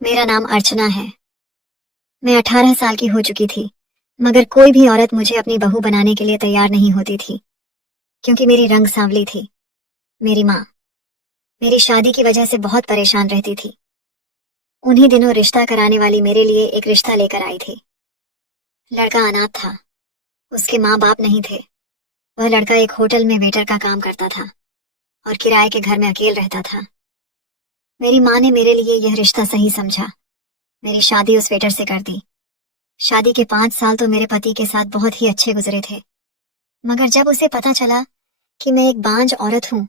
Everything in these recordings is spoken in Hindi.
मेरा नाम अर्चना है। मैं 18 साल की हो चुकी थी, मगर कोई भी औरत मुझे अपनी बहू बनाने के लिए तैयार नहीं होती थी, क्योंकि मेरी रंग सांवली थी। मेरी माँ मेरी शादी की वजह से बहुत परेशान रहती थी। उन्हीं दिनों रिश्ता कराने वाली मेरे लिए एक रिश्ता लेकर आई थी। लड़का अनाथ था, उसके माँ बाप नहीं थे। वह लड़का एक होटल में वेटर का काम करता था और किराए के घर में अकेले रहता था। मेरी माँ ने मेरे लिए यह रिश्ता सही समझा। मेरी शादी उस वेटर से कर दी। शादी के 5 साल तो मेरे पति के साथ बहुत ही अच्छे गुजरे थे, मगर जब उसे पता चला कि मैं एक बांझ औरत हूँ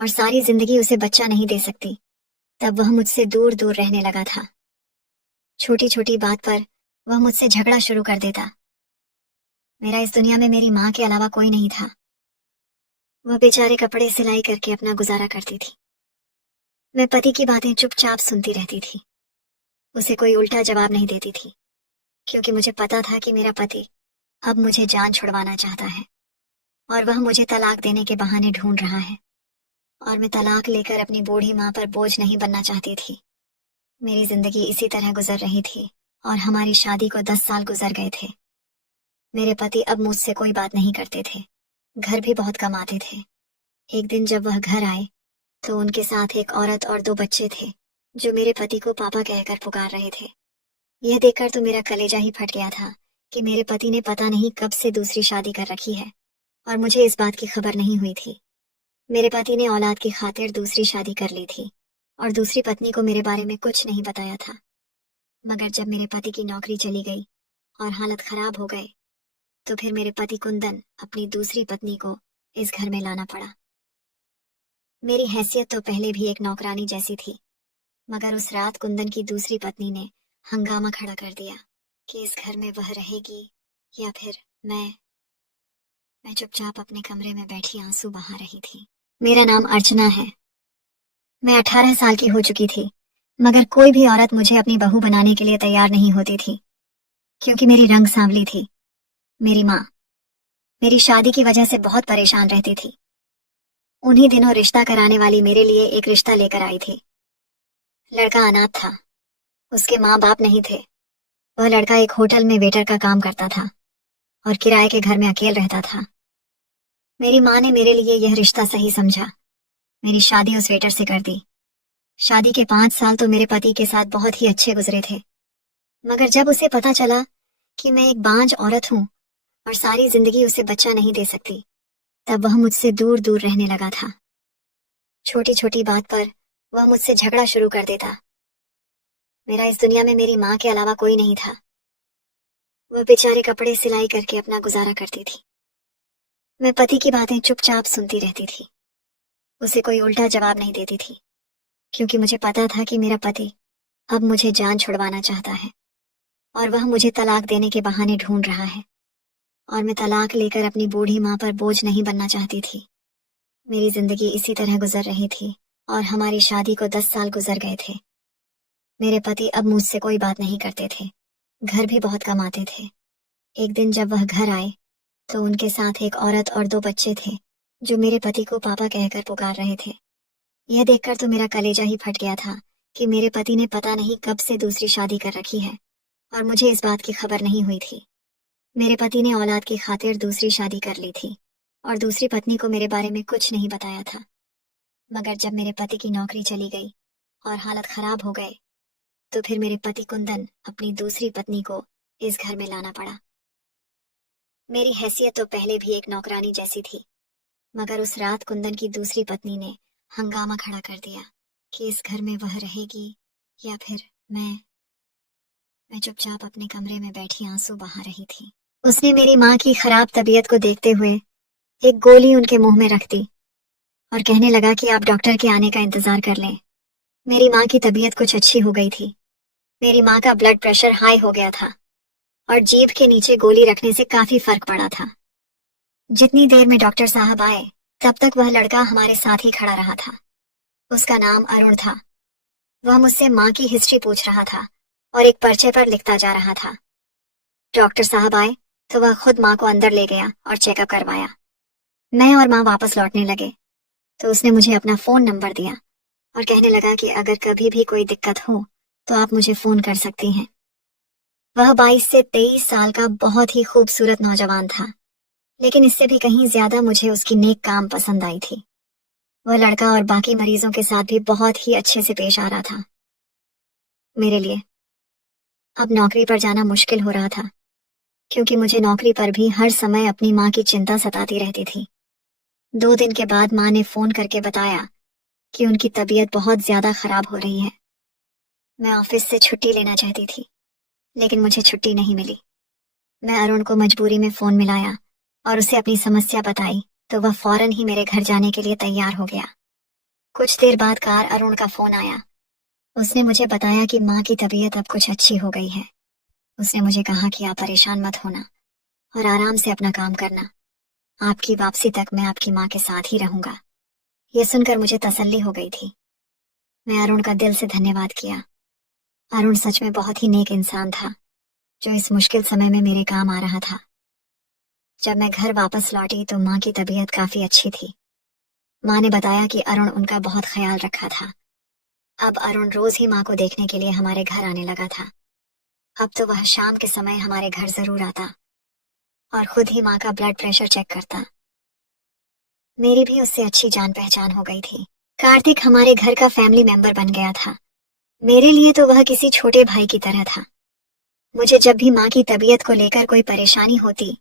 और सारी जिंदगी उसे बच्चा नहीं दे सकती, तब वह मुझसे दूर दूर रहने लगा था। छोटी छोटी बात पर वह मुझसे झगड़ा शुरू कर देता। मेरा इस दुनिया में मेरी माँ के अलावा कोई नहीं था। वह बेचारे कपड़े सिलाई करके अपना गुजारा करती थी। मैं पति की बातें चुपचाप सुनती रहती थी। उसे कोई उल्टा जवाब नहीं देती थी, क्योंकि मुझे पता था कि मेरा पति अब मुझे जान छुड़वाना चाहता है और वह मुझे तलाक देने के बहाने ढूंढ रहा है। और मैं तलाक लेकर अपनी बूढ़ी माँ पर बोझ नहीं बनना चाहती थी। मेरी जिंदगी इसी तरह गुजर रही थी और हमारी शादी को 10 साल गुजर गए थे। मेरे पति अब मुझसे कोई बात नहीं करते थे, घर भी बहुत कम आते थे। एक दिन जब वह घर आए तो उनके साथ एक औरत और 2 बच्चे थे, जो मेरे पति को पापा कहकर पुकार रहे थे। यह देखकर तो मेरा कलेजा ही फट गया था कि मेरे पति ने पता नहीं कब से दूसरी शादी कर रखी है और मुझे इस बात की खबर नहीं हुई थी। मेरे पति ने औलाद की खातिर दूसरी शादी कर ली थी और दूसरी पत्नी को मेरे बारे में कुछ नहीं बताया था। मगर जब मेरे पति की नौकरी चली गई और हालत खराब हो गए, तो फिर मेरे पति कुंदन अपनी दूसरी पत्नी को इस घर में लाना पड़ा। मेरी हैसियत तो पहले भी एक नौकरानी जैसी थी, मगर उस रात कुंदन की दूसरी पत्नी ने हंगामा खड़ा कर दिया कि इस घर में वह रहेगी या फिर मैं चुपचाप अपने कमरे में बैठी आंसू बहा रही थी। मेरा नाम अर्चना है। मैं 18 साल की हो चुकी थी, मगर कोई भी औरत मुझे अपनी बहू बनाने के लिए तैयार नहीं होती थी, क्योंकि मेरी रंग सांवली थी। मेरी माँ मेरी शादी की वजह से बहुत परेशान रहती थी। उन्हीं दिनों रिश्ता कराने वाली मेरे लिए एक रिश्ता लेकर आई थी। लड़का अनाथ था, उसके माँ बाप नहीं थे। वह लड़का एक होटल में वेटर का काम करता था और किराए के घर में अकेले रहता था। मेरी माँ ने मेरे लिए यह रिश्ता सही समझा। मेरी शादी उस वेटर से कर दी। शादी के 5 साल तो मेरे पति के साथ बहुत ही अच्छे गुजरे थे, मगर जब उसे पता चला कि मैं एक बांझ औरत हूँ और सारी जिंदगी उसे बच्चा नहीं दे सकती, तब वह मुझसे दूर दूर रहने लगा था। छोटी छोटी बात पर वह मुझसे झगड़ा शुरू कर देता। मेरा इस दुनिया में मेरी माँ के अलावा कोई नहीं था। वह बेचारे कपड़े सिलाई करके अपना गुजारा करती थी। मैं पति की बातें चुपचाप सुनती रहती थी। उसे कोई उल्टा जवाब नहीं देती थी, क्योंकि मुझे पता था कि मेरा पति अब मुझे जान छुड़वाना चाहता है और वह मुझे तलाक देने के बहाने ढूंढ रहा है। और मैं तलाक लेकर अपनी बूढ़ी माँ पर बोझ नहीं बनना चाहती थी। मेरी जिंदगी इसी तरह गुजर रही थी और हमारी शादी को 10 साल गुजर गए थे। मेरे पति अब मुझसे कोई बात नहीं करते थे, घर भी बहुत कम आते थे। एक दिन जब वह घर आए तो उनके साथ एक औरत और 2 बच्चे थे, जो मेरे पति को पापा कहकर पुकार रहे थे। यह देखकर तो मेरा कलेजा ही फट गया था कि मेरे पति ने पता नहीं कब से दूसरी शादी कर रखी है और मुझे इस बात की खबर नहीं हुई थी। मेरे पति ने औलाद की खातिर दूसरी शादी कर ली थी और दूसरी पत्नी को मेरे बारे में कुछ नहीं बताया था। मगर जब मेरे पति की नौकरी चली गई और हालत खराब हो गए, तो फिर मेरे पति कुंदन अपनी दूसरी पत्नी को इस घर में लाना पड़ा। मेरी हैसियत तो पहले भी एक नौकरानी जैसी थी, मगर उस रात कुंदन की दूसरी पत्नी ने हंगामा खड़ा कर दिया कि इस घर में वह रहेगी या फिर मैं चुपचाप अपने कमरे में बैठी आंसू बहा रही थी। उसने मेरी माँ की खराब तबीयत को देखते हुए एक गोली उनके मुंह में रख दी और कहने लगा कि आप डॉक्टर के आने का इंतजार कर लें। मेरी माँ की तबीयत कुछ अच्छी हो गई थी। मेरी माँ का ब्लड प्रेशर हाई हो गया था और जीभ के नीचे गोली रखने से काफी फर्क पड़ा था। जितनी देर में डॉक्टर साहब आए, तब तक वह लड़का हमारे साथ ही खड़ा रहा था। उसका नाम अरुण था। वह मुझसे माँ की हिस्ट्री पूछ रहा था और एक पर्चे पर लिखता जा रहा था। डॉक्टर साहब आए तो वह खुद माँ को अंदर ले गया और चेकअप करवाया। मैं और माँ वापस लौटने लगे तो उसने मुझे अपना फोन नंबर दिया और कहने लगा कि अगर कभी भी कोई दिक्कत हो तो आप मुझे फोन कर सकती हैं। वह 22 से 23 साल का बहुत ही खूबसूरत नौजवान था, लेकिन इससे भी कहीं ज्यादा मुझे उसकी नेक काम पसंद आई थी। वह लड़का और बाकी मरीजों के साथ भी बहुत ही अच्छे से पेश आ रहा था। मेरे लिए अब नौकरी पर जाना मुश्किल हो रहा था, क्योंकि मुझे नौकरी पर भी हर समय अपनी माँ की चिंता सताती रहती थी। 2 दिन के बाद माँ ने फोन करके बताया कि उनकी तबीयत बहुत ज्यादा खराब हो रही है। मैं ऑफिस से छुट्टी लेना चाहती थी, लेकिन मुझे छुट्टी नहीं मिली। मैं अरुण को मजबूरी में फोन मिलाया और उसे अपनी समस्या बताई, तो वह फौरन ही मेरे घर जाने के लिए तैयार हो गया। कुछ देर बाद कार अरुण का फोन आया। उसने मुझे बताया कि माँ की तबीयत अब कुछ अच्छी हो गई है। उसने मुझे कहा कि आप परेशान मत होना और आराम से अपना काम करना। आपकी वापसी तक मैं आपकी माँ के साथ ही रहूंगा। यह सुनकर मुझे तसल्ली हो गई थी। मैं अरुण का दिल से धन्यवाद किया। अरुण सच में बहुत ही नेक इंसान था, जो इस मुश्किल समय में मेरे काम आ रहा था। जब मैं घर वापस लौटी तो माँ की तबीयत काफी अच्छी थी। माँ ने बताया कि अरुण उनका बहुत ख्याल रखा था। अब अरुण रोज ही माँ को देखने के लिए हमारे घर आने लगा था। अब तो वह शाम के समय हमारे घर जरूर आता और खुद ही माँ का ब्लड प्रेशर चेक करता। मेरी भी उससे अच्छी जान पहचान हो गई थी। कार्तिक हमारे घर का फैमिली मेंबर बन गया था। मेरे लिए तो वह किसी छोटे भाई की तरह था। मुझे जब भी माँ की तबीयत को लेकर कोई परेशानी होती,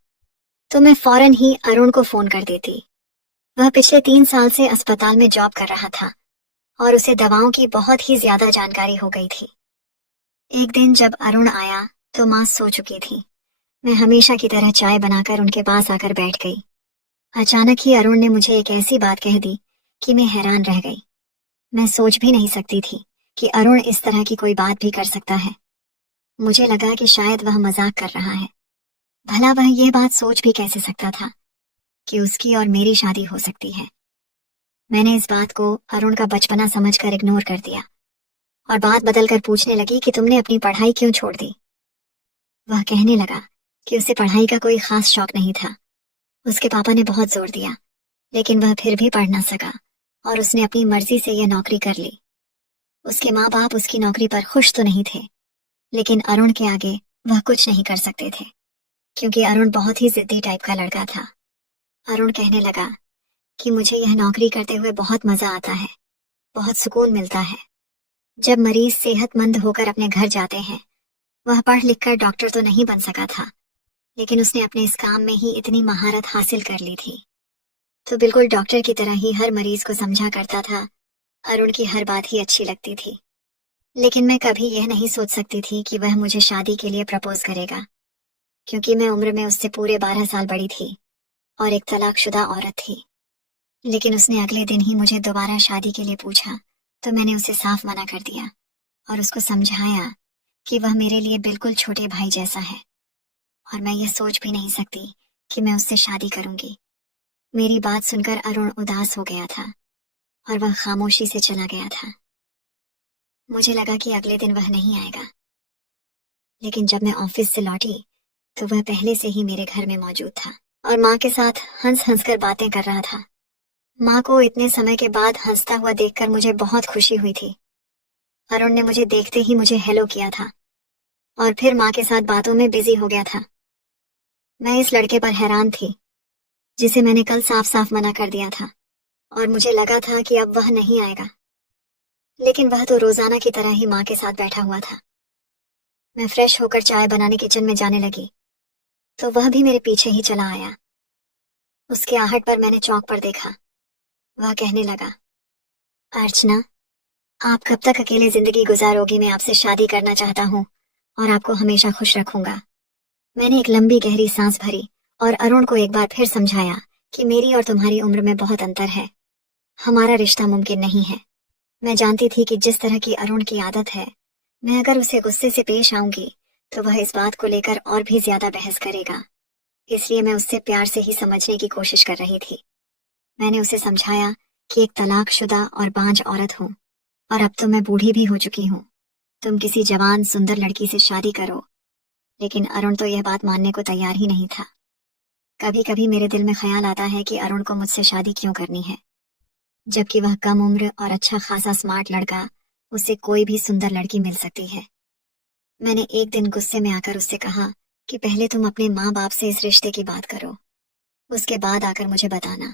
तो मैं फौरन ही अरुण को फोन कर देती। वह पिछले 3 साल से अस्पताल में जॉब कर रहा था और उसे दवाओं की बहुत ही ज्यादा जानकारी हो गई थी। एक दिन जब अरुण आया तो माँ सो चुकी थी। मैं हमेशा की तरह चाय बनाकर उनके पास आकर बैठ गई। अचानक ही अरुण ने मुझे एक ऐसी बात कह दी कि मैं हैरान रह गई। मैं सोच भी नहीं सकती थी कि अरुण इस तरह की कोई बात भी कर सकता है। मुझे लगा कि शायद वह मजाक कर रहा है। भला वह यह बात सोच भी कैसे सकता था कि उसकी और मेरी शादी हो सकती है। मैंने इस बात को अरुण का बचपना समझकर इग्नोर कर दिया और बात बदलकर पूछने लगी कि तुमने अपनी पढ़ाई क्यों छोड़ दी। वह कहने लगा कि उसे पढ़ाई का कोई खास शौक नहीं था। उसके पापा ने बहुत जोर दिया, लेकिन वह फिर भी पढ़ ना सका और उसने अपनी मर्जी से यह नौकरी कर ली। उसके माँ बाप उसकी नौकरी पर खुश तो नहीं थे, लेकिन अरुण के आगे वह कुछ नहीं कर सकते थे, क्योंकि अरुण बहुत ही जिद्दी टाइप का लड़का था। अरुण कहने लगा कि मुझे यह नौकरी करते हुए बहुत मजा आता है, बहुत सुकून मिलता है। जब मरीज सेहतमंद होकर अपने घर जाते हैं, वह पढ़ लिख कर डॉक्टर तो नहीं बन सका था, लेकिन उसने अपने इस काम में ही इतनी महारत हासिल कर ली थी, तो बिल्कुल डॉक्टर की तरह ही हर मरीज को समझा करता था। अरुण की हर बात ही अच्छी लगती थी, लेकिन मैं कभी यह नहीं सोच सकती थी कि वह मुझे शादी के लिए प्रपोज करेगा, क्योंकि मैं उम्र में उससे पूरे 12 साल बड़ी थी और एक तलाकशुदा औरत थी। लेकिन उसने अगले दिन ही मुझे दोबारा शादी के लिए पूछा, तो मैंने उसे साफ मना कर दिया और उसको समझाया कि वह मेरे लिए बिल्कुल छोटे भाई जैसा है और मैं यह सोच भी नहीं सकती कि मैं उससे शादी करूंगी। मेरी बात सुनकर अरुण उदास हो गया था और वह खामोशी से चला गया था। मुझे लगा कि अगले दिन वह नहीं आएगा, लेकिन जब मैं ऑफिस से लौटी तो वह पहले से ही मेरे घर में मौजूद था और माँ के साथ हंस हंस कर बातें कर रहा था। माँ को इतने समय के बाद हंसता हुआ देखकर मुझे बहुत खुशी हुई थी। अरुण ने मुझे देखते ही मुझे हेलो किया था और फिर माँ के साथ बातों में बिजी हो गया था। मैं इस लड़के पर हैरान थी, जिसे मैंने कल साफ साफ मना कर दिया था और मुझे लगा था कि अब वह नहीं आएगा, लेकिन वह तो रोजाना की तरह ही माँ के साथ बैठा हुआ था। मैं फ्रेश होकर चाय बनाने किचन में जाने लगी तो वह भी मेरे पीछे ही चला आया। उसके आहट पर मैंने चौक पर देखा। वह कहने लगा, अर्चना, आप कब तक अकेले जिंदगी गुजारोगी? मैं आपसे शादी करना चाहता हूँ और आपको हमेशा खुश रखूंगा। मैंने एक लंबी गहरी सांस भरी और अरुण को एक बार फिर समझाया कि मेरी और तुम्हारी उम्र में बहुत अंतर है, हमारा रिश्ता मुमकिन नहीं है। मैं जानती थी कि जिस तरह की अरुण की आदत है, मैं अगर उसे गुस्से से पेश आऊंगी तो वह इस बात को लेकर और भी ज्यादा बहस करेगा। इसलिए मैं उससे प्यार से ही समझने की कोशिश कर रही थी। मैंने उसे समझाया कि एक तलाकशुदा और बांझ औरत हूँ और अब तो मैं बूढ़ी भी हो चुकी हूँ। तुम किसी जवान सुंदर लड़की से शादी करो। लेकिन अरुण तो यह बात मानने को तैयार ही नहीं था। कभी कभी मेरे दिल में ख्याल आता है कि अरुण को मुझसे शादी क्यों करनी है, जबकि वह कम उम्र और अच्छा खासा स्मार्ट लड़का उसे कोई भी सुंदर लड़की मिल सकती है। मैंने एक दिन गुस्से में आकर उससे कहा कि पहले तुम अपने माँ बाप से इस रिश्ते की बात करो, उसके बाद आकर मुझे बताना।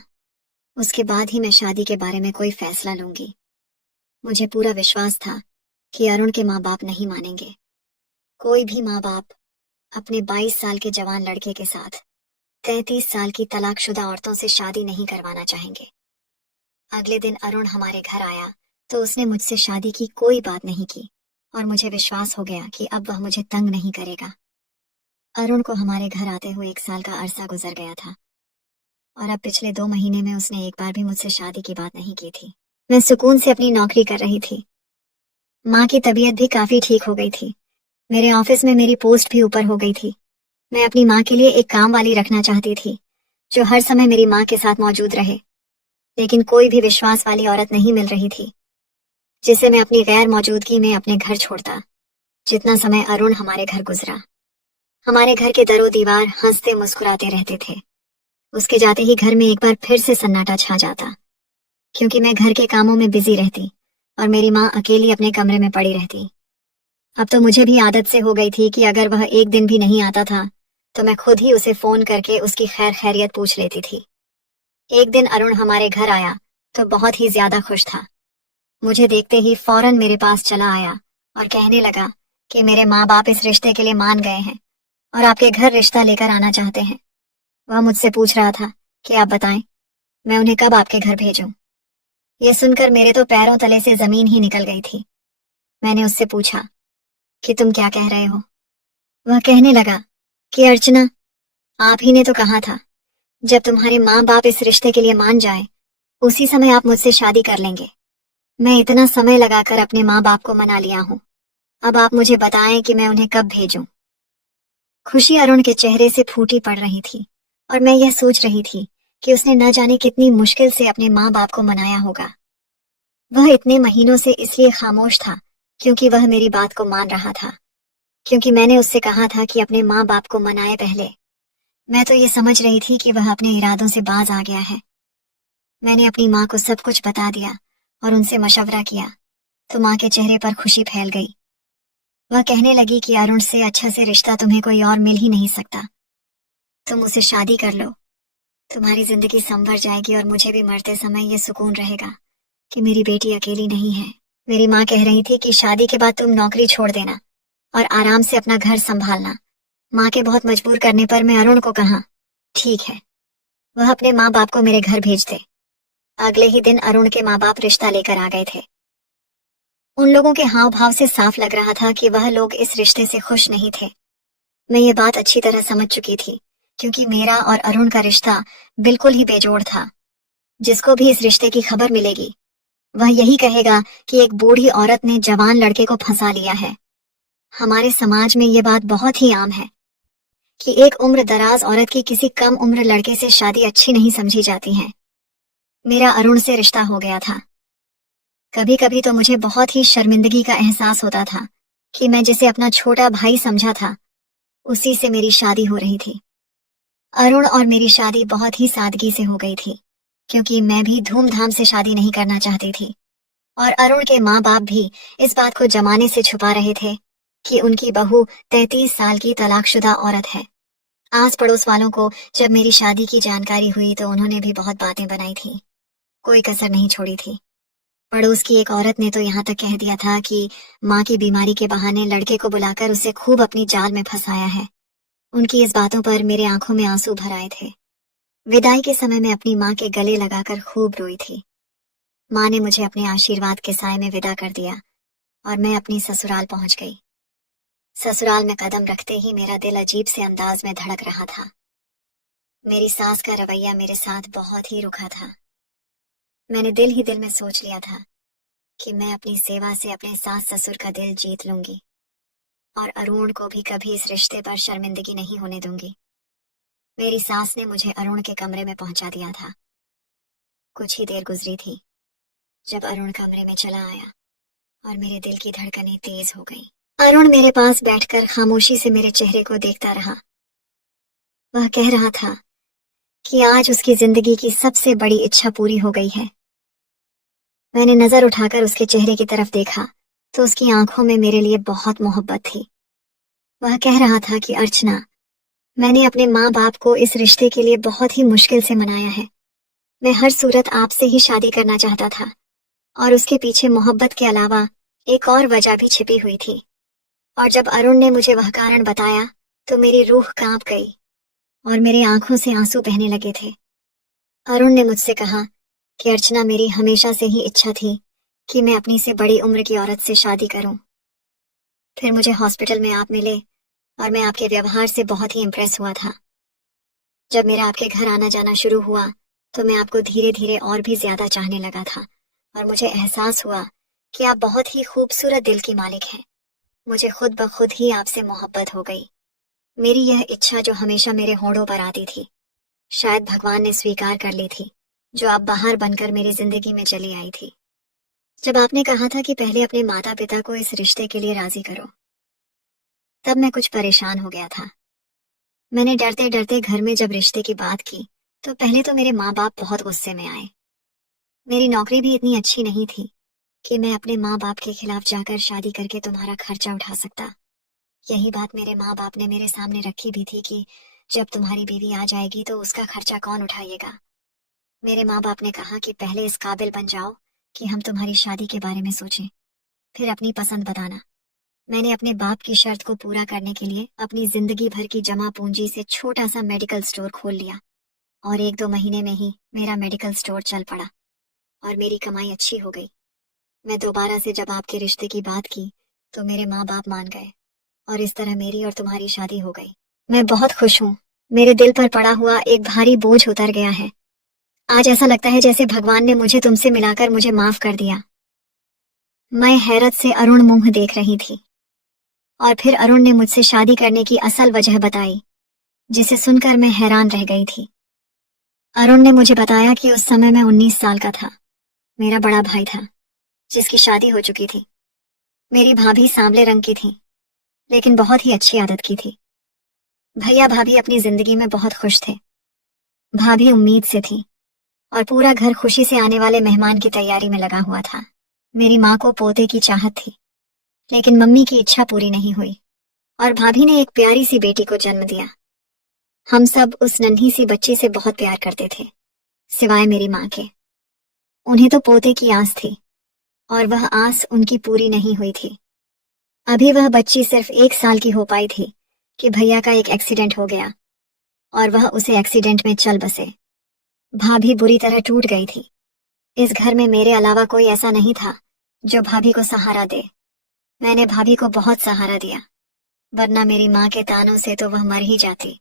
उसके बाद ही मैं शादी के बारे में कोई फैसला लूंगी। मुझे पूरा विश्वास था कि अरुण के माँ बाप नहीं मानेंगे। कोई भी माँ बाप अपने 22 साल के जवान लड़के के साथ 33 साल की तलाकशुदा औरतों से शादी नहीं करवाना चाहेंगे। अगले दिन अरुण हमारे घर आया तो उसने मुझसे शादी की कोई बात नहीं की और मुझे विश्वास हो गया कि अब वह मुझे तंग नहीं करेगा। अरुण को हमारे घर आते हुए 1 साल का अरसा गुजर गया था और अब पिछले 2 महीने में उसने एक बार भी मुझसे शादी की बात नहीं की थी। मैं सुकून से अपनी नौकरी कर रही थी। माँ की तबीयत भी काफी ठीक हो गई थी। मेरे ऑफिस में मेरी पोस्ट भी ऊपर हो गई थी। मैं अपनी माँ के लिए एक काम वाली रखना चाहती थी जो हर समय मेरी माँ के साथ मौजूद रहे, लेकिन कोई भी विश्वास वाली औरत नहीं मिल रही थी जिसे मैं अपनी गैर मौजूदगी में अपने घर छोड़ता। जितना समय अरुण हमारे घर गुजरा, हमारे घर के दरो दीवार हंसते मुस्कुराते रहते थे। उसके जाते ही घर में एक बार फिर से सन्नाटा छा जाता, क्योंकि मैं घर के कामों में बिजी रहती और मेरी माँ अकेली अपने कमरे में पड़ी रहती। अब तो मुझे भी आदत से हो गई थी कि अगर वह एक दिन भी नहीं आता था तो मैं खुद ही उसे फोन करके उसकी खैर खैरियत पूछ लेती थी। एक दिन अरुण हमारे घर आया तो बहुत ही ज्यादा खुश था। मुझे देखते ही फौरन मेरे पास चला आया और कहने लगा कि मेरे माँ बाप इस रिश्ते के लिए मान गए हैं और आपके घर रिश्ता लेकर आना चाहते हैं। वह मुझसे पूछ रहा था कि आप बताएं, मैं उन्हें कब आपके घर भेजूं। यह सुनकर मेरे तो पैरों तले से जमीन ही निकल गई थी। मैंने उससे पूछा कि तुम क्या कह रहे हो। वह कहने लगा कि अर्चना, आप ही ने तो कहा था जब तुम्हारे माँ बाप इस रिश्ते के लिए मान जाए उसी समय आप मुझसे शादी कर लेंगे। मैं इतना समय लगाकर अपने माँ बाप को मना लिया हूँ, अब आप मुझे बताएं कि मैं उन्हें कब भेजूं। खुशी अरुण के चेहरे से फूटी पड़ रही थी और मैं यह सोच रही थी कि उसने न जाने कितनी मुश्किल से अपने माँ बाप को मनाया होगा। वह इतने महीनों से इसलिए खामोश था क्योंकि वह मेरी बात को मान रहा था, क्योंकि मैंने उससे कहा था कि अपने माँ बाप को मनाए पहले। मैं तो ये समझ रही थी कि वह अपने इरादों से बाज आ गया है। मैंने अपनी माँ को सब कुछ बता दिया और उनसे मशवरा किया तो माँ के चेहरे पर खुशी फैल गई। वह कहने लगी कि अरुण से अच्छा से रिश्ता तुम्हें कोई और मिल ही नहीं सकता। तुम उसे शादी कर लो, तुम्हारी जिंदगी संवर जाएगी और मुझे भी मरते समय ये सुकून रहेगा कि मेरी बेटी अकेली नहीं है। मेरी माँ कह रही थी कि शादी के बाद तुम नौकरी छोड़ देना और आराम से अपना घर संभालना। माँ के बहुत मजबूर करने पर मैं अरुण को कहा ठीक है, वह अपने माँ बाप को मेरे घर भेज दे। अगले ही दिन अरुण के माँ बाप रिश्ता लेकर आ गए थे। उन लोगों के हाव भाव से साफ लग रहा था कि वह लोग इस रिश्ते से खुश नहीं थे। मैं ये बात अच्छी तरह समझ चुकी थी क्योंकि मेरा और अरुण का रिश्ता बिल्कुल ही बेजोड़ था। जिसको भी इस रिश्ते की खबर मिलेगी वह यही कहेगा कि एक बूढ़ी औरत ने जवान लड़के को फंसा लिया है। हमारे समाज में ये बात बहुत ही आम है कि एक उम्र दराज औरत की किसी कम उम्र लड़के से शादी अच्छी नहीं समझी जाती है। मेरा अरुण से रिश्ता हो गया था। कभी कभी तो मुझे बहुत ही शर्मिंदगी का एहसास होता था कि मैं जिसे अपना छोटा भाई समझा था उसी से मेरी शादी हो रही थी। अरुण और मेरी शादी बहुत ही सादगी से हो गई थी क्योंकि मैं भी धूमधाम से शादी नहीं करना चाहती थी और अरुण के माँ बाप भी इस बात को जमाने से छुपा रहे थे कि उनकी बहू 33 साल की तलाकशुदा औरत है। आस पड़ोस वालों को जब मेरी शादी की जानकारी हुई तो उन्होंने भी बहुत बातें बनाई थी, कोई कसर नहीं छोड़ी थी। पड़ोस की एक औरत ने तो यहाँ तक कह दिया था कि माँ की बीमारी के बहाने लड़के को बुलाकर उसे खूब अपनी जाल में फंसाया है। उनकी इस बातों पर मेरे आंखों में आंसू भर आए थे। विदाई के समय मैं अपनी माँ के गले लगाकर खूब रोई थी। माँ ने मुझे अपने आशीर्वाद के साए में विदा कर दिया और मैं अपनी ससुराल पहुंच गई। ससुराल में कदम रखते ही मेरा दिल अजीब से अंदाज में धड़क रहा था। मेरी सास का रवैया मेरे साथ बहुत ही रुखा था। मैंने दिल ही दिल में सोच लिया था कि मैं अपनी सेवा से अपने सास ससुर का दिल जीत लूंगी और अरुण को भी कभी इस रिश्ते पर शर्मिंदगी नहीं होने दूंगी। मेरी सास ने मुझे अरुण के कमरे में पहुंचा दिया था। कुछ ही देर गुजरी थी जब अरुण कमरे में चला आया और मेरे दिल की धड़कनें तेज हो गईं। अरुण मेरे पास बैठकर खामोशी से मेरे चेहरे को देखता रहा। वह कह रहा था कि आज उसकी जिंदगी की सबसे बड़ी इच्छा पूरी हो गई है। मैंने नजर उठाकर उसके चेहरे की तरफ देखा तो उसकी आंखों में मेरे लिए बहुत मोहब्बत थी। वह कह रहा था कि अर्चना, मैंने अपने माँ बाप को इस रिश्ते के लिए बहुत ही मुश्किल से मनाया है। मैं हर सूरत आपसे ही शादी करना चाहता था और उसके पीछे मोहब्बत के अलावा एक और वजह भी छिपी हुई थी। और जब अरुण ने मुझे वह कारण बताया तो मेरी रूह कांप गई और मेरी आंखों से आंसू बहने लगे थे। अरुण ने मुझसे कहा कि अर्चना, मेरी हमेशा से ही इच्छा थी कि मैं अपनी से बड़ी उम्र की औरत से शादी करूं। फिर मुझे हॉस्पिटल में आप मिले और मैं आपके व्यवहार से बहुत ही इम्प्रेस हुआ था। जब मेरा आपके घर आना जाना शुरू हुआ तो मैं आपको धीरे धीरे और भी ज्यादा चाहने लगा था और मुझे एहसास हुआ कि आप बहुत ही खूबसूरत दिल की मालिक हैं। मुझे खुद ब खुद ही आपसे मोहब्बत हो गई। मेरी यह इच्छा जो हमेशा मेरे होठों पर आती थी, शायद भगवान ने स्वीकार कर ली थी, जो आप बाहर बनकर मेरी जिंदगी में चली आई थी। जब आपने कहा था कि पहले अपने माता पिता को इस रिश्ते के लिए राजी करो, तब मैं कुछ परेशान हो गया था। मैंने डरते डरते घर में जब रिश्ते की बात की तो पहले तो मेरे माँ बाप बहुत गुस्से में आए। मेरी नौकरी भी इतनी अच्छी नहीं थी कि मैं अपने माँ बाप के खिलाफ जाकर शादी करके तुम्हारा खर्चा उठा सकता। यही बात मेरे माँ बाप ने मेरे सामने रखी भी थी कि जब तुम्हारी बीवी आ जाएगी तो उसका खर्चा कौन उठाएगा। मेरे माँ बाप ने कहा कि पहले इस काबिल बन जाओ कि हम तुम्हारी शादी के बारे में सोचें, फिर अपनी पसंद बताना। मैंने अपने बाप की शर्त को पूरा करने के लिए अपनी जिंदगी भर की जमा पूंजी से छोटा सा मेडिकल स्टोर खोल लिया और 1-2 महीने में ही मेरा मेडिकल स्टोर चल पड़ा और मेरी कमाई अच्छी हो गई। मैं दोबारा से जब आपके रिश्ते की बात की तो मेरे माँ बाप मान गए और इस तरह मेरी और तुम्हारी शादी हो गई। मैं बहुत खुश हूँ। मेरे दिल पर पड़ा हुआ एक भारी बोझ उतर गया है। आज ऐसा लगता है जैसे भगवान ने मुझे तुमसे मिलाकर मुझे माफ कर दिया। मैं हैरत से अरुण मुंह देख रही थी और फिर अरुण ने मुझसे शादी करने की असल वजह बताई, जिसे सुनकर मैं हैरान रह गई थी। अरुण ने मुझे बताया कि उस समय मैं 19 साल का था। मेरा बड़ा भाई था जिसकी शादी हो चुकी थी। मेरी भाभी सांवले रंग की थी लेकिन बहुत ही अच्छी आदत की थी। भैया भाभी अपनी जिंदगी में बहुत खुश थे। भाभी उम्मीद से थी और पूरा घर खुशी से आने वाले मेहमान की तैयारी में लगा हुआ था। मेरी माँ को पोते की चाहत थी लेकिन मम्मी की इच्छा पूरी नहीं हुई और भाभी ने एक प्यारी सी बेटी को जन्म दिया। हम सब उस नन्ही सी बच्ची से बहुत प्यार करते थे, सिवाय मेरी माँ के। उन्हें तो पोते की आस थी और वह आस उनकी पूरी नहीं हुई थी। अभी वह बच्ची सिर्फ 1 साल की हो पाई थी कि भैया का एक एक्सीडेंट हो गया और वह उसे एक्सीडेंट में चल बसे। भाभी बुरी तरह टूट गई थी। इस घर में मेरे अलावा कोई ऐसा नहीं था जो भाभी को सहारा दे। मैंने भाभी को बहुत सहारा दिया, वरना मेरी माँ के तानों से तो वह मर ही जाती।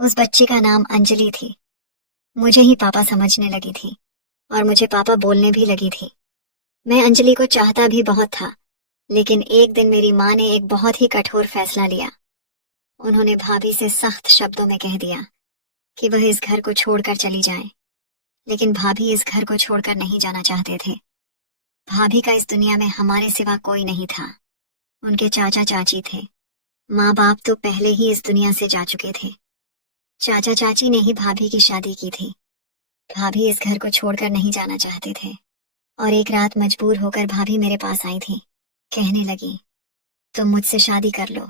उस बच्ची का नाम अंजलि थी। मुझे ही पापा समझने लगी थी और मुझे पापा बोलने भी लगी थी। मैं अंजलि को चाहता भी बहुत था, लेकिन एक दिन मेरी माँ ने एक बहुत ही कठोर फैसला लिया। उन्होंने भाभी से सख्त शब्दों में कह दिया कि वह इस घर को छोड़कर चली जाए। लेकिन भाभी इस घर को छोड़कर नहीं जाना चाहते थे। भाभी का इस दुनिया में हमारे सिवा कोई नहीं था। उनके चाचा चाची थे। माँ बाप तो पहले ही इस दुनिया से जा चुके थे। चाचा चाची ने ही भाभी की शादी की थी। भाभी इस घर को छोड़कर नहीं जाना चाहते थे और एक रात मजबूर होकर भाभी मेरे पास आई थी। कहने लगी, तुम मुझसे शादी कर लो,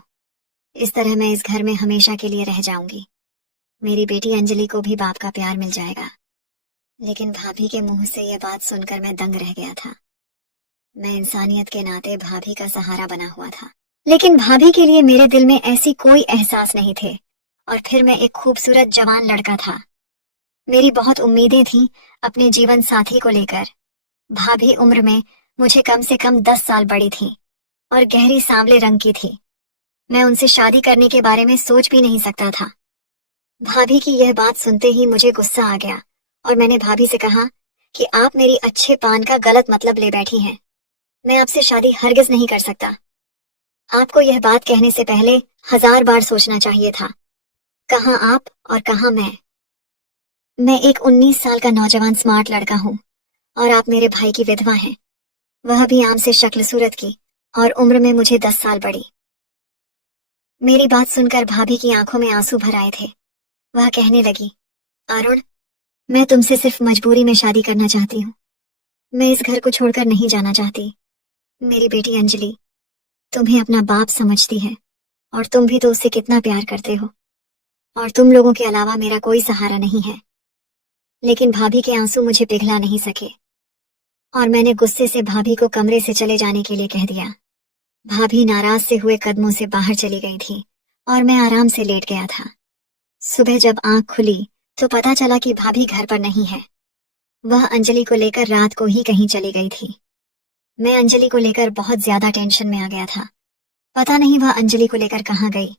इस तरह मैं इस घर में हमेशा के लिए रह जाऊंगी। मेरी बेटी अंजलि को भी बाप का प्यार मिल जाएगा। लेकिन भाभी के मुंह से यह बात सुनकर मैं दंग रह गया था। मैं इंसानियत के नाते भाभी का सहारा बना हुआ था, लेकिन भाभी के लिए मेरे दिल में ऐसी कोई एहसास नहीं थे। और फिर मैं एक खूबसूरत जवान लड़का था। मेरी बहुत उम्मीदें थीं अपने जीवन साथी को लेकर। भाभी उम्र में मुझे कम से कम 10 साल बड़ी थी और गहरी सांवले रंग की थी। मैं उनसे शादी करने के बारे में सोच भी नहीं सकता था। भाभी की यह बात सुनते ही मुझे गुस्सा आ गया और मैंने भाभी से कहा कि आप मेरी अच्छे पान का गलत मतलब ले बैठी हैं। मैं आपसे शादी हरगिज नहीं कर सकता। आपको यह बात कहने से पहले 1000 बार सोचना चाहिए था। कहाँ आप और कहाँ मैं। मैं एक 19 साल का नौजवान स्मार्ट लड़का हूँ और आप मेरे भाई की विधवा हैं, वह भी आम से शक्ल सूरत की और उम्र में मुझे 10 साल बड़ी। मेरी बात सुनकर भाभी की आंखों में आंसू भर आए थे। वह कहने लगी, अरुण, मैं तुमसे सिर्फ मजबूरी में शादी करना चाहती हूँ। मैं इस घर को छोड़कर नहीं जाना चाहती। मेरी बेटी अंजलि तुम्हें अपना बाप समझती है और तुम भी तो उससे कितना प्यार करते हो, और तुम लोगों के अलावा मेरा कोई सहारा नहीं है। लेकिन भाभी के आंसू मुझे पिघला नहीं सके और मैंने गुस्से से भाभी को कमरे से चले जाने के लिए कह दिया। भाभी नाराज से हुए कदमों से बाहर चली गई थी और मैं आराम से लेट गया था। सुबह जब आंख खुली तो पता चला कि भाभी घर पर नहीं है। वह अंजलि को लेकर रात को ही कहीं चली गई थी। मैं अंजलि को लेकर बहुत ज्यादा टेंशन में आ गया था। पता नहीं वह अंजलि को लेकर कहाँ गई।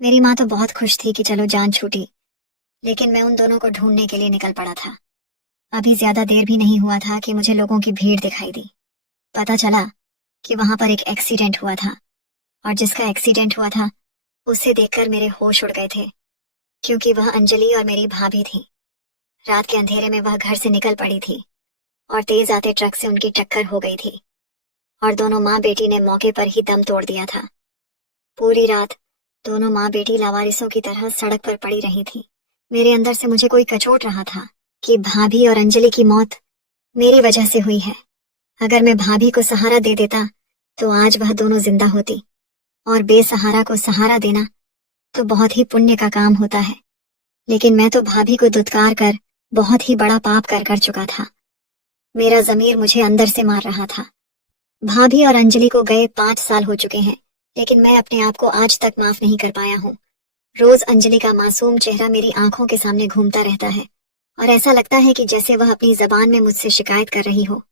मेरी माँ तो बहुत खुश थी कि चलो जान छूटी, लेकिन मैं उन दोनों को ढूंढने के लिए निकल पड़ा था। अभी ज्यादा देर भी नहीं हुआ था कि मुझे लोगों की भीड़ दिखाई दी। पता चला कि वहां पर एक एक्सीडेंट हुआ था, और जिसका एक्सीडेंट हुआ था उसे देखकर मेरे होश उड़ गए थे, क्योंकि वह अंजलि और मेरी भाभी थी। रात के अंधेरे में वह घर से निकल पड़ी थी और तेज आते ट्रक से उनकी टक्कर हो गई थी और दोनों माँ बेटी ने मौके पर ही दम तोड़ दिया था। पूरी रात दोनों माँ बेटी लावारिसों की तरह सड़क पर पड़ी रही थी। मेरे अंदर से मुझे कोई कचोट रहा था कि भाभी और अंजलि की मौत मेरी वजह से हुई है। अगर मैं भाभी को सहारा दे देता तो आज वह दोनों जिंदा होती, और बेसहारा को सहारा देना तो बहुत ही पुण्य का काम होता है। लेकिन मैं तो भाभी को दुत्कार कर बहुत ही बड़ा पाप कर चुका था। मेरा जमीर मुझे अंदर से मार रहा था। भाभी और अंजलि को गए 5 साल हो चुके हैं, लेकिन मैं अपने आप को आज तक माफ नहीं कर पाया हूँ। रोज अंजलि का मासूम चेहरा मेरी आंखों के सामने घूमता रहता है और ऐसा लगता है कि जैसे वह अपनी जबान में मुझसे शिकायत कर रही हो।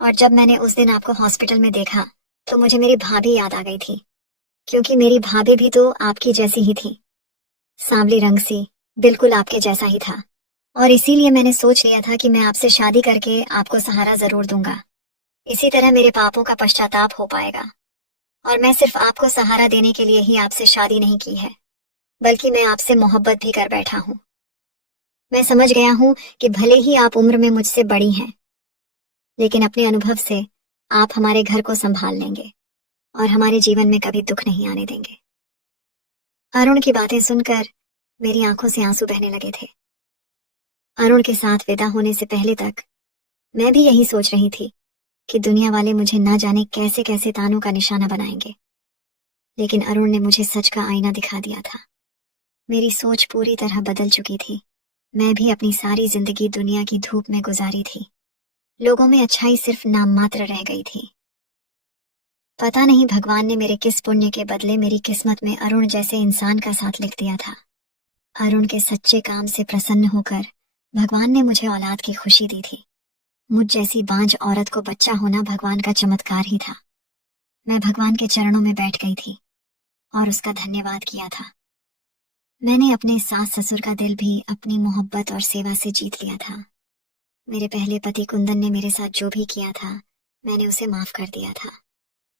और जब मैंने उस दिन आपको हॉस्पिटल में देखा तो मुझे मेरी भाभी याद आ गई थी, क्योंकि मेरी भाभी भी तो आपकी जैसी ही थी, सांवली रंग सी, बिल्कुल आपके जैसा ही था। और इसीलिए मैंने सोच लिया था कि मैं आपसे शादी करके आपको सहारा जरूर दूंगा। इसी तरह मेरे पापों का पश्चाताप हो पाएगा। और मैं सिर्फ आपको सहारा देने के लिए ही आपसे शादी नहीं की है, बल्कि मैं आपसे मोहब्बत भी कर बैठा हूँ। मैं समझ गया हूँ कि भले ही आप उम्र में मुझसे बड़ी हैं, लेकिन अपने अनुभव से आप हमारे घर को संभाल लेंगे और हमारे जीवन में कभी दुख नहीं आने देंगे। अरुण की बातें सुनकर मेरी आंखों से आंसू बहने लगे थे। अरुण के साथ विदा होने से पहले तक मैं भी यही सोच रही थी कि दुनिया वाले मुझे ना जाने कैसे कैसे तानों का निशाना बनाएंगे, लेकिन अरुण ने मुझे सच का आईना दिखा दिया था। मेरी सोच पूरी तरह बदल चुकी थी। मैं भी अपनी सारी जिंदगी दुनिया की धूप में गुजारी थी। लोगों में अच्छाई सिर्फ नाम मात्र रह गई थी। पता नहीं भगवान ने मेरे किस पुण्य के बदले मेरी किस्मत में अरुण जैसे इंसान का साथ लिख दिया था। अरुण के सच्चे काम से प्रसन्न होकर भगवान ने मुझे औलाद की खुशी दी थी। मुझ जैसी बांझ औरत को बच्चा होना भगवान का चमत्कार ही था। मैं भगवान के चरणों में बैठ गई थी और उसका धन्यवाद किया था। मैंने अपने सास ससुर का दिल भी अपनी मोहब्बत और सेवा से जीत लिया था। मेरे पहले पति कुंदन ने मेरे साथ जो भी किया था मैंने उसे माफ कर दिया था,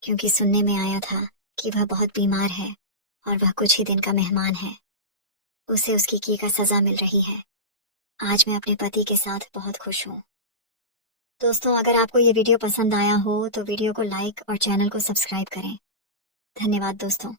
क्योंकि सुनने में आया था कि वह बहुत बीमार है और वह कुछ ही दिन का मेहमान है। उसे उसकी की का सजा मिल रही है। आज मैं अपने पति के साथ बहुत खुश हूँ। दोस्तों, अगर आपको ये वीडियो पसंद आया हो तो वीडियो को लाइक और चैनल को सब्सक्राइब करें। धन्यवाद दोस्तों।